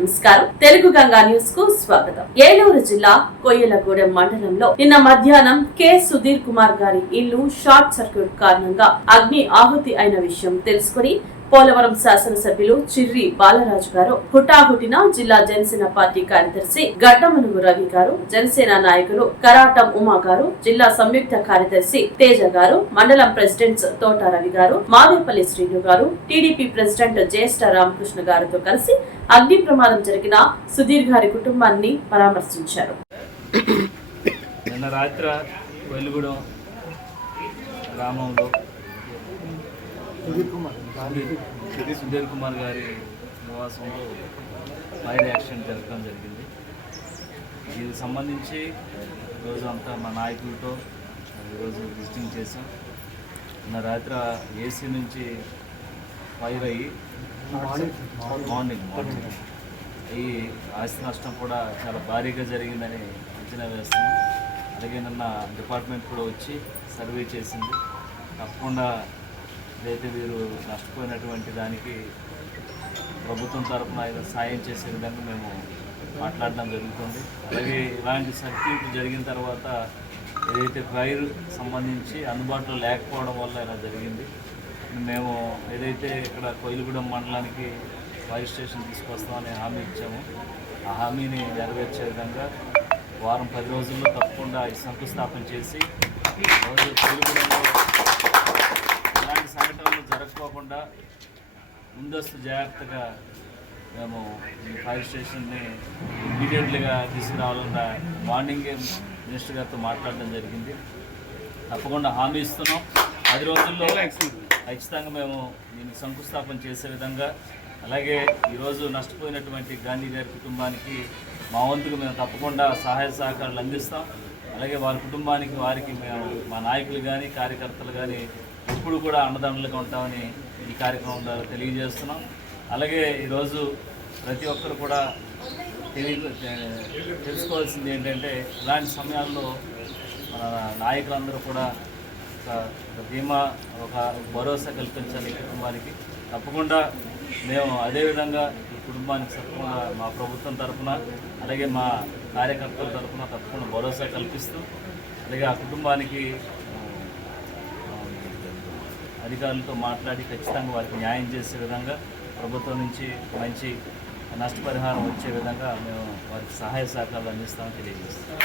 నమస్కారం. తెలుగు గంగా న్యూస్కు స్వాగతం. ఏలూరు జిల్లా కొయ్యలగూడెం మండలంలో నిన్న మధ్యాహ్నం కె. సుధీర్ కుమార్ గారి ఇల్లు షార్ట్ సర్క్యూట్ కారణంగా అగ్ని ఆహుతి అయిన విషయం తెలుసుకుని పోలవరం శాసనసభ్యులు చిర్రి బాలరాజు గారు హుటాహుటిన జిల్లా జనసేన పార్టీ కార్యదర్శి గడ్డమనుగు రవి గారు జనసేన నాయకులు కరాటం ఉమా గారు జిల్లా సంయుక్త కార్యదర్శి తేజ గారు మండలం ప్రెసిడెంట్స్ తోట రవి గారు మాదేపల్లి శ్రీను గారు టీడీపీ ప్రెసిడెంట్ జ్యేష్ఠ రామకృష్ణ గారితో కలిసి అగ్ని ప్రమాదం జరిగిన సుధీర్ గారి కుటుంబాన్ని పరామర్శించారు. నిన్న రాత్రి వెలుగుడం గ్రామంలో సుధీర్ సుధీర్ కుమార్ గారి నివాసంలో ఫైర్ యాక్సిడెంట్ జరగడం జరిగింది. దీనికి సంబంధించి ఈరోజు అంతా మా నాయకులతో ఈరోజు విజిటింగ్ చేసాం నిన్న రాత్రి ఏసీ నుంచి ఫైర్ అయ్యి మార్నింగ్ మార్నింగ్ ఈ ఆస్తి నష్టం కూడా చాలా భారీగా జరిగిందని అంచనా వేస్తున్నాం. అలాగే నిన్న డిపార్ట్మెంట్ కూడా వచ్చి సర్వే చేసింది. తప్పకుండా ఏదైతే వీరు నష్టపోయినటువంటి దానికి ప్రభుత్వం తరఫున ఏదో సాయం చేసే విధంగా మేము మాట్లాడడం జరుగుతుంది. అలాగే ఇలాంటి సర్క్యూట్ జరిగిన తర్వాత ఏదైతే ఫైర్ సంబంధించి అందుబాటులో లేకపోవడం వల్ల ఇలా జరిగింది. మేము ఏదైతే ఇక్కడ కోయిలగూడెం మండలానికి ఫైర్ స్టేషన్ తీసుకొస్తామని హామీ ఇచ్చాము. ఆ హామీని నెరవేర్చే విధంగా వారం పది రోజుల్లో తప్పకుండా ఈ శంకుస్థాపన చేసి రోజు కోయిలగూడెంలో ఇలాంటి సంఘటనలు జరగకోకుండా ముందస్తు జాగ్రత్తగా మేము ఈ ఫైర్ స్టేషన్ని ఇమీడియట్లీగా తీసుకురావాలన్న మార్నింగే మినిస్టర్ గారితో మాట్లాడడం జరిగింది. తప్పకుండా హామీ ఇస్తున్నాం. పది రోజుల్లో ఖచ్చితంగా మేము దీనికి శంకుస్థాపన చేసే విధంగా అలాగే ఈరోజు నష్టపోయినటువంటి గాంధీ గారి కుటుంబానికి మా వంతుకు మేము తప్పకుండా సహాయ సహకారాలు అందిస్తాం. అలాగే వారి కుటుంబానికి వారికి మేము మా నాయకులు కానీ కార్యకర్తలు కానీ ఎప్పుడు కూడా అండదండలుగా ఉంటామని ఈ కార్యక్రమం ద్వారా తెలియజేస్తున్నాం. అలాగే ఈరోజు ప్రతి ఒక్కరు కూడా తెలియ తెలుసుకోవాల్సింది ఏంటంటే ఇలాంటి సమయాల్లో మన నాయకులందరూ కూడా ఒక ఒక ధీమా ఒక భరోసా కల్పించాలి కుటుంబానికి. తప్పకుండా మేము అదేవిధంగా ఈ కుటుంబానికి తప్పకుండా మా ప్రభుత్వం తరఫున అలాగే మా కార్యకర్తల తరఫున తప్పకుండా భరోసా కల్పిస్తూ అలాగే ఆ కుటుంబానికి అధికారులతో మాట్లాడి ఖచ్చితంగా వారికి న్యాయం చేసే విధంగా ప్రభుత్వం నుంచి మంచి నష్టపరిహారం వచ్చే విధంగా మేము వారికి సహాయ సహకారాలు అందిస్తామని తెలియజేస్తాం